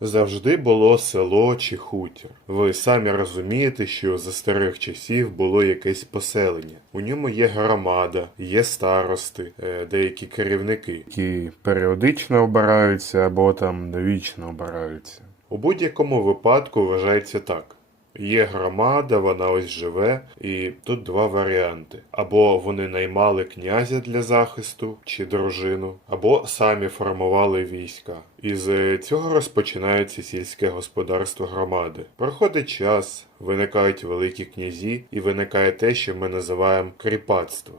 Завжди було село чи хутір. Ви самі розумієте, що за старих часів було якесь поселення. У ньому є громада, є старости, е, деякі керівники, які періодично обираються або там довічно обираються. У будь-якому випадку вважається так. Є громада, вона ось живе, і тут два варіанти: або вони наймали князя для захисту чи дружину, або самі формували війська. І з цього розпочинається сільське господарство громади. Проходить час, виникають великі князі, і виникає те, що ми називаємо кріпацтво.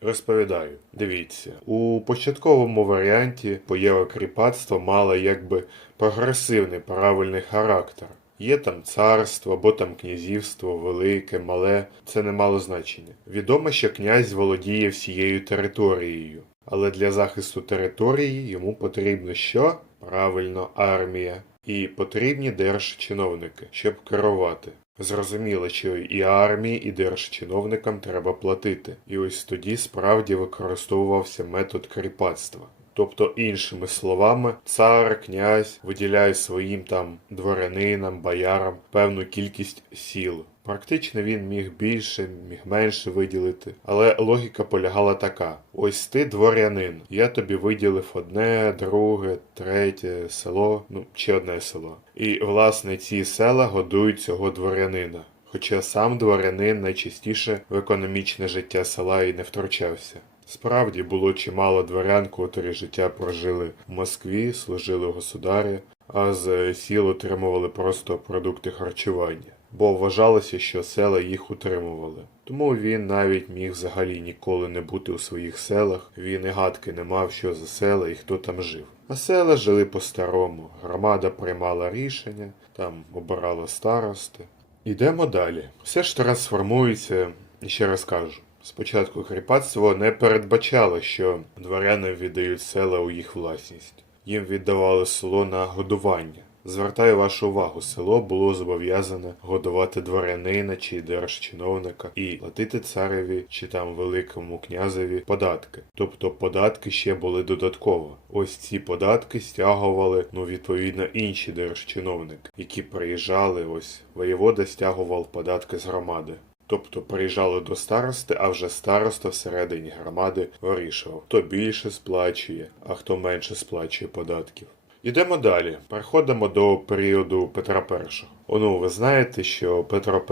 Розповідаю, дивіться, у початковому варіанті поява кріпацтва мала якби прогресивний правильний характер. Є там царство або там князівство, велике, мале, це не мало значення. Відомо, що князь володіє всією територією, але для захисту території йому потрібно що? Правильно, армія. І потрібні держчиновники, щоб керувати. Зрозуміло, що і армії, і держчиновникам треба платити. І ось тоді справді використовувався метод кріпацтва. Тобто, іншими словами, цар, князь виділяє своїм там дворянинам, боярам певну кількість сіл. Практично він міг більше, міг менше виділити, але логіка полягала така: ось ти дворянин, я тобі виділив одне, друге, третє село, ну чи одне село. І власне ці села годують цього дворянина. Хоча сам дворянин найчастіше в економічне життя села і не втручався. Справді було чимало дворян, котрі життя прожили в Москві, служили государі, а з сіл отримували просто продукти харчування, бо вважалося, що села їх утримували. Тому він навіть міг взагалі ніколи не бути у своїх селах, він і гадки не мав, що за села і хто там жив. А села жили по-старому, громада приймала рішення, там обирала старости. Ідемо далі. Все ж трансформується, ще раз кажу. Спочатку кріпацтво не передбачало, що дворяни віддають села у їх власність. Їм віддавали село на годування. Звертаю вашу увагу, село було зобов'язане годувати дворянина чи держчиновника і платити цареві чи там великому князеві податки. Тобто податки ще були додатково. Ось ці податки стягували, ну відповідно, інші держчиновники, які приїжджали. Ось воєвода стягував податки з громади. Тобто приїжджали до старости, а вже староста всередині громади вирішував, хто більше сплачує, а хто менше сплачує податків. Йдемо далі. Переходимо до періоду Петра І. Ну, ви знаєте, що Петро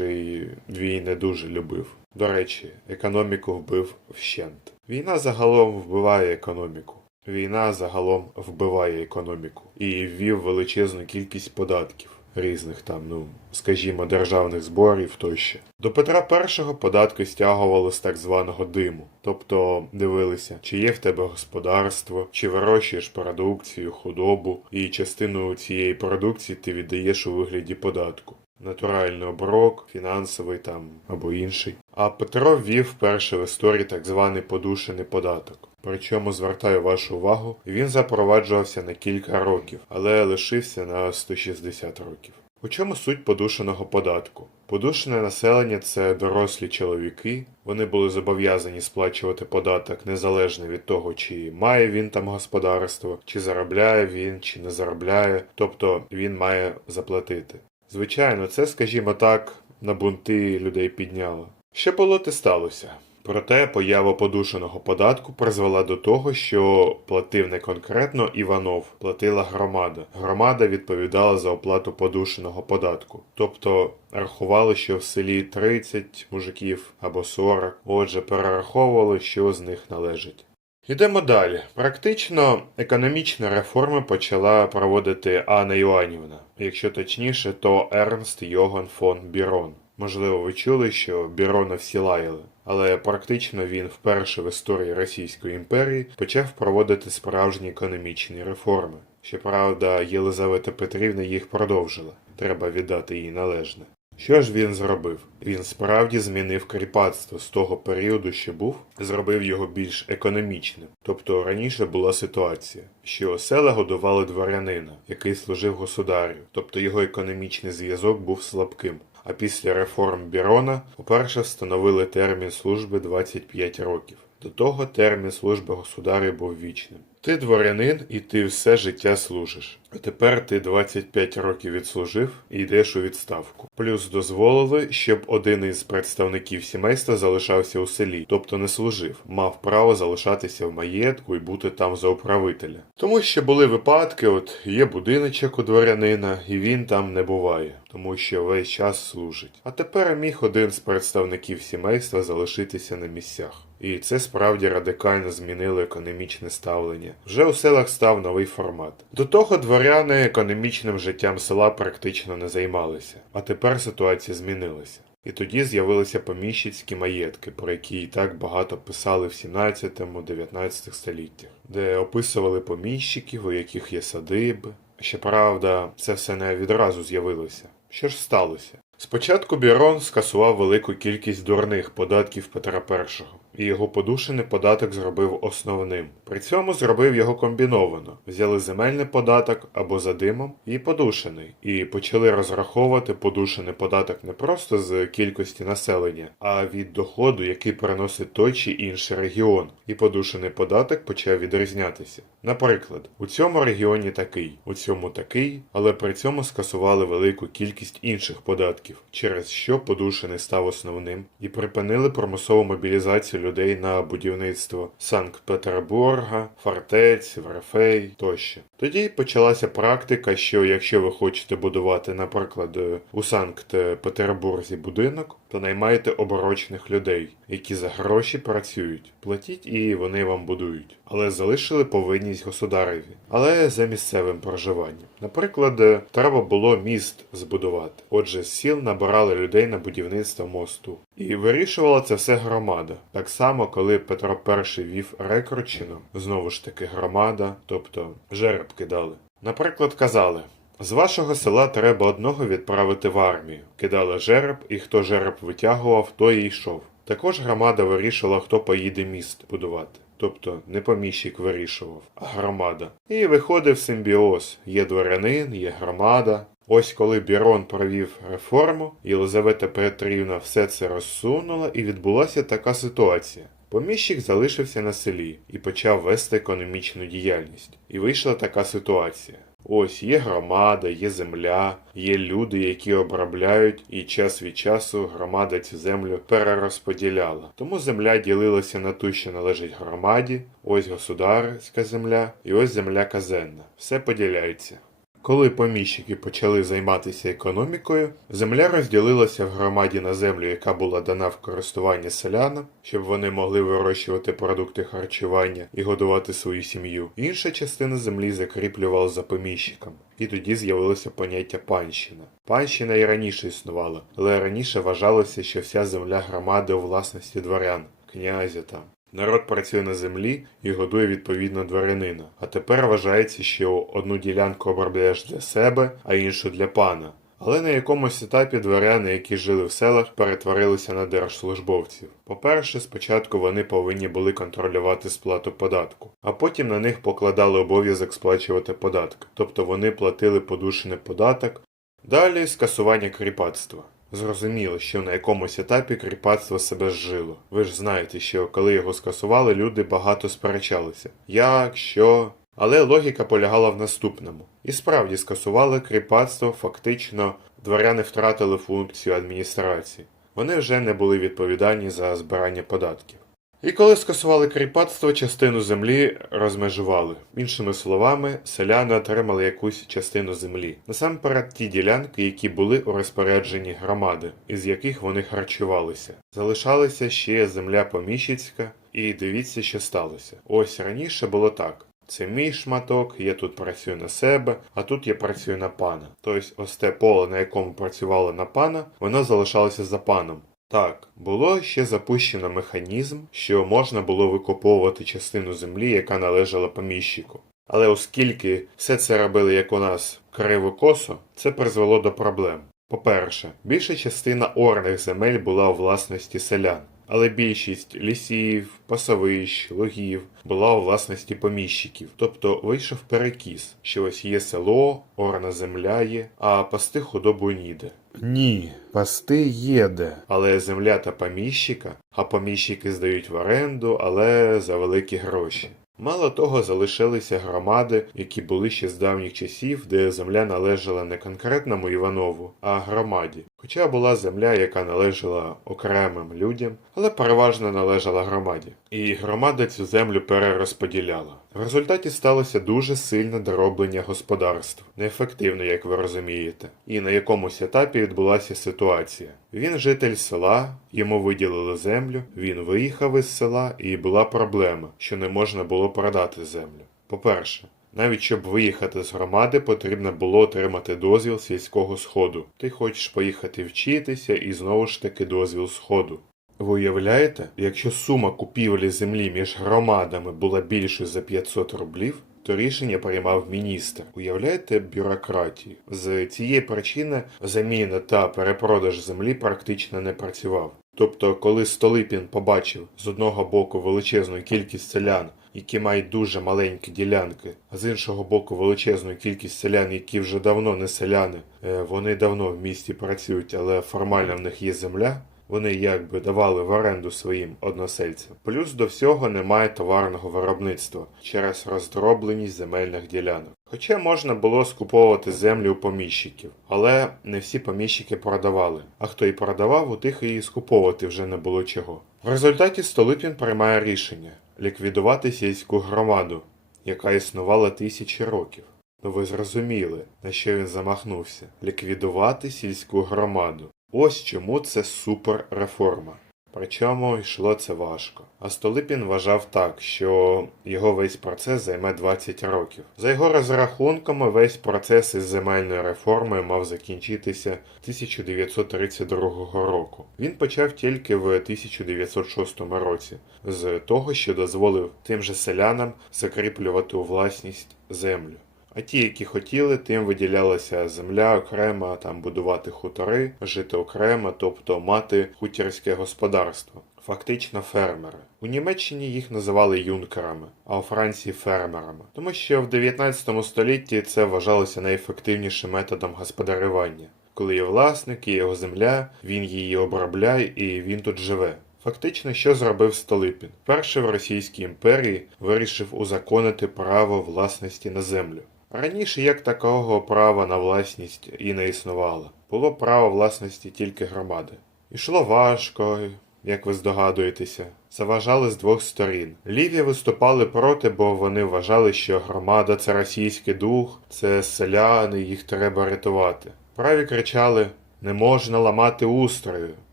І він не дуже любив. До речі, економіку вбив вщент. Війна загалом вбиває економіку. Війна загалом вбиває економіку і ввів величезну кількість податків різних там, ну скажімо, державних зборів тощо. До Петра І податки стягували з так званого диму, тобто дивилися, чи є в тебе господарство, чи вирощуєш продукцію, худобу, і частину цієї продукції ти віддаєш у вигляді податку. Натуральний оброк, фінансовий там або інший. А Петро ввів вперше в історії так званий подушений податок. Причому звертаю вашу увагу, він запроваджувався на кілька років, але лишився на 160 років. У чому суть подушеного податку? Подушене населення це дорослі чоловіки. Вони були зобов'язані сплачувати податок незалежно від того, чи має він там господарство, чи заробляє він, чи не заробляє, тобто він має заплатити. Звичайно, це, скажімо так, на бунти людей підняло. Що було сталося? Проте поява подушеного податку призвела до того, що платив не конкретно Іванов, платила громада. Громада відповідала за оплату подушеного податку. Тобто рахували, що в селі 30 мужиків або 40, отже, перераховували, що з них належить. Йдемо далі. Практично економічні реформи почала проводити Анна Іоанівна. Якщо точніше, то Ернст Йоган фон Бірон. Можливо, ви чули, що Бірона всі лаяли, але практично він вперше в історії Російської імперії почав проводити справжні економічні реформи. Щоправда, Єлизавета Петрівна їх продовжила. Треба віддати їй належне. Що ж він зробив? Він справді змінив кріпацтво з того періоду, що був, зробив його більш економічним. Тобто раніше була ситуація, що села годували дворянина, який служив государю, тобто його економічний зв'язок був слабким. А після реформ Бірона уперше встановили термін служби 25 років. До того термін служби государі був вічним. Ти дворянин і ти все життя служиш. А тепер ти 25 років відслужив і йдеш у відставку. Плюс дозволили, щоб один із представників сімейства залишався у селі, тобто не служив, мав право залишатися в маєтку і бути там за управителя. Тому що були випадки, от є будиночок у дворянина, і він там не буває, тому що весь час служить. А тепер міг один з представників сімейства залишитися на місцях. І це справді радикально змінило економічне ставлення. Вже у селах став новий формат. До того дворяни економічним життям села практично не займалися, а тепер ситуація змінилася. І тоді з'явилися поміщицькі маєтки, про які і так багато писали в 17-19 століттях, де описували поміщиків, у яких є садиби. Щоправда, це все не відразу з'явилося. Що ж сталося? Спочатку Бірон скасував велику кількість дурних податків Петра І, і його подушений податок зробив основним. При цьому зробив його комбіновано. Взяли земельний податок або за димом і подушений, і почали розраховувати подушений податок не просто з кількості населення, а від доходу, який приносить той чи інший регіон. І подушений податок почав відрізнятися. Наприклад, у цьому регіоні такий, у цьому такий, але при цьому скасували велику кількість інших податків, через що подушений став основним, і припинили примусову мобілізацію людей на будівництво Санкт-Петербурга, фортець, Верфей тощо. Тоді почалася практика, що якщо ви хочете будувати, наприклад, у Санкт-Петербурзі будинок, то наймайте оборочних людей, які за гроші працюють, платіть і вони вам будують, але залишили повинність государеві, але за місцевим проживанням. Наприклад, треба було міст збудувати. Отже, сіл набирали людей на будівництво мосту. І вирішувала це все громада. Так само, коли Петро І вів рекрутчину, знову ж таки громада, тобто жереб кидали. Наприклад, казали. З вашого села треба одного відправити в армію. Кидали жереб, і хто жереб витягував, той і йшов. Також громада вирішила, хто поїде міст будувати. Тобто не поміщик вирішував, а громада. І виходив симбіоз. Є дворянин, є громада. Ось коли Бірон провів реформу, Єлизавета Петрівна все це розсунула, і відбулася така ситуація. Поміщик залишився на селі і почав вести економічну діяльність. І вийшла така ситуація. Ось є громада, є земля, є люди, які обробляють, і час від часу громада цю землю перерозподіляла. Тому земля ділилася на ту, що належить громаді, ось государська земля, і ось земля казенна. Все поділяється. Коли поміщики почали займатися економікою, земля розділилася в громаді на землю, яка була дана в користування селянам, щоб вони могли вирощувати продукти харчування і годувати свою сім'ю. Інша частина землі закріплювала за поміщиком. І тоді з'явилося поняття панщина. Панщина і раніше існувала, але раніше вважалося, що вся земля громади у власності дворян, князя там. Народ працює на землі і годує відповідно дворянина. А тепер вважається, що одну ділянку обробляєш для себе, а іншу для пана. Але на якомусь етапі дворяни, які жили в селах, перетворилися на держслужбовців. По-перше, спочатку вони повинні були контролювати сплату податку, а потім на них покладали обов'язок сплачувати податки, тобто вони платили подушений податок. Далі скасування кріпацтва. Зрозуміло, що на якомусь етапі кріпацтво себе зжило. Ви ж знаєте, що коли його скасували, люди багато сперечалися. Як, що. Але логіка полягала в наступному. І справді скасували кріпацтво, фактично дворяни втратили функцію адміністрації. Вони вже не були відповідальні за збирання податків. І коли скасували кріпацтво, частину землі розмежували. Іншими словами, селяни отримали якусь частину землі. Насамперед ті ділянки, які були у розпорядженні громади, із яких вони харчувалися. Залишалася ще земля поміщицька, і дивіться, що сталося. Ось раніше було так. Це мій шматок, я тут працюю на себе, а тут я працюю на пана. Тобто ось те поле, на якому працювали на пана, воно залишалося за паном. Так, було ще запущено механізм, що можна було викуповувати частину землі, яка належала поміщику. Але оскільки все це робили як у нас криво-косо, це призвело до проблем. По-перше, більша частина орних земель була у власності селян, але більшість лісів, пасовищ, лугів була у власності поміщиків. Тобто вийшов перекіс, що ось є село, орна земля є, а пасти худобу ніде. Ні, пасти є де, але земля та поміщика, а поміщики здають в оренду, але за великі гроші. Мало того, залишилися громади, які були ще з давніх часів, де земля належала не конкретному Іванову, а громаді. Хоча була земля, яка належала окремим людям, але переважно належала громаді. І громада цю землю перерозподіляла. В результаті сталося дуже сильне дороблення господарств, неефективно, як ви розумієте. І на якомусь етапі відбулася ситуація. Він житель села, йому виділили землю, він виїхав із села, і була проблема, що не можна було продати землю. По-перше, навіть щоб виїхати з громади, потрібно було отримати дозвіл сільського сходу. Ти хочеш поїхати вчитися і знову ж таки дозвіл сходу. Ви уявляєте, якщо сума купівлі землі між громадами була більшою за 500 рублів, то рішення приймав міністр. Уявляєте бюрократію? З цієї причини заміна та перепродаж землі практично не працював. Тобто, коли Столипін побачив з одного боку величезну кількість селян, які мають дуже маленькі ділянки, а з іншого боку величезну кількість селян, які вже давно не селяни, е, вони давно в місті працюють, але формально в них є земля. Вони якби давали в оренду своїм односельцям. Плюс до всього немає товарного виробництва через роздробленість земельних ділянок. Хоча можна було скуповувати землю у поміщиків, але не всі поміщики продавали. А хто і продавав, у тих і скуповувати вже не було чого. В результаті Столипін приймає рішення ліквідувати сільську громаду, яка існувала тисячі років. Ну ви зрозуміли, на що він замахнувся ліквідувати сільську громаду. Ось чому це супер реформа. Причому йшло це важко. А Столипін вважав так, що його весь процес займе 20 років. За його розрахунками, весь процес із земельною реформою мав закінчитися 1932 року. Він почав тільки в 1906 році, з того, що дозволив тим же селянам закріплювати у власність землю. А ті, які хотіли, тим виділялася земля окремо, там будувати хутори, жити окремо, тобто мати хутірське господарство. Фактично фермери. У Німеччині їх називали юнкерами, а у Франції фермерами, тому що в 19 столітті це вважалося найефективнішим методом господарювання. Коли є власник, є його земля, він її обробляє і він тут живе. Фактично, що зробив Столипін? Перший в Російській імперії вирішив узаконити право власності на землю. Раніше як такого права на власність і не існувало. Було право власності тільки громади. Ішло важко, як ви здогадуєтеся. Заважали з двох сторін. Ліві виступали проти, бо вони вважали, що громада це російський дух, це селяни, їх треба рятувати. Праві кричали: не можна ламати устрою,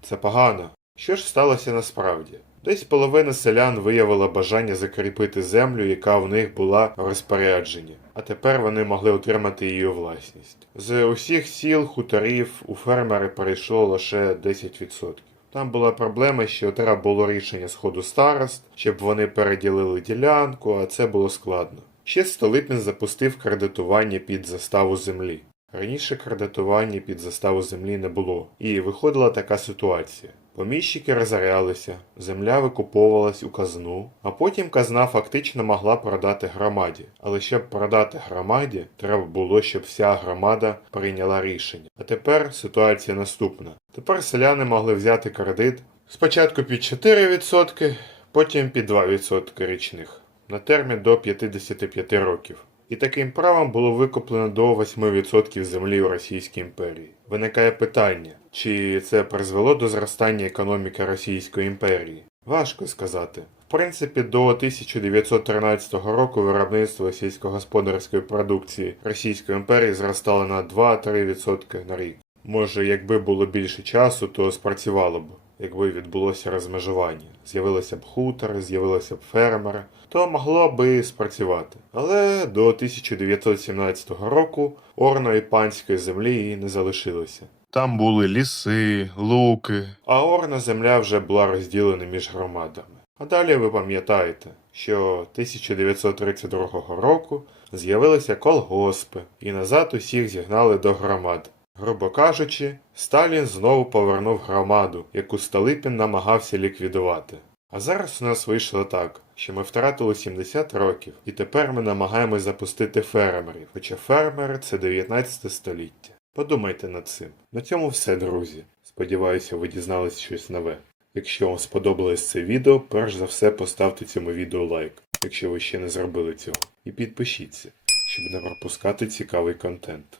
це погано. Що ж сталося насправді? Десь половина селян виявила бажання закріпити землю, яка в них була в розпорядженні, а тепер вони могли отримати її у власність. З усіх сіл, хуторів у фермери перейшло лише 10%. Там була проблема, що треба було рішення сходу старост, щоб вони переділили ділянку, а це було складно. Ще Столипін запустив кредитування під заставу землі. Раніше кредитування під заставу землі не було, і виходила така ситуація. Поміщики розорялися, земля викуповувалась у казну, а потім казна фактично могла продати громаді. Але щоб продати громаді, треба було, щоб вся громада прийняла рішення. А тепер ситуація наступна. Тепер селяни могли взяти кредит спочатку під 4%, потім під 2% річних на термін до 55 років. І таким правом було викуплено до 8% землі у Російській імперії. Виникає питання, чи це призвело до зростання економіки Російської імперії? Важко сказати. В принципі, до 1913 року виробництво сільськогосподарської продукції Російської імперії зростало на 2-3% на рік. Може, якби було більше часу, то спрацювало б. Якби відбулося розмежування, з'явилися б хутори, з'явилися б фермери, то могло би спрацювати. Але до 1917 року орної панської землі і не залишилося. Там були ліси, луки, а орна земля вже була розділена між громадами. А далі ви пам'ятаєте, що 1932 року з'явилися колгоспи, і назад усіх зігнали до громад. Грубо кажучи, Сталін знову повернув громаду, яку Столипін намагався ліквідувати. А зараз у нас вийшло так, що ми втратили 70 років, і тепер ми намагаємось запустити фермерів, хоча фермери це 19 століття. Подумайте над цим. На цьому все, друзі. Сподіваюся, ви дізналися щось нове. Якщо вам сподобалось це відео, перш за все поставте цьому відео лайк. якщо ви ще не зробили цього. І підпишіться, щоб не пропускати цікавий контент.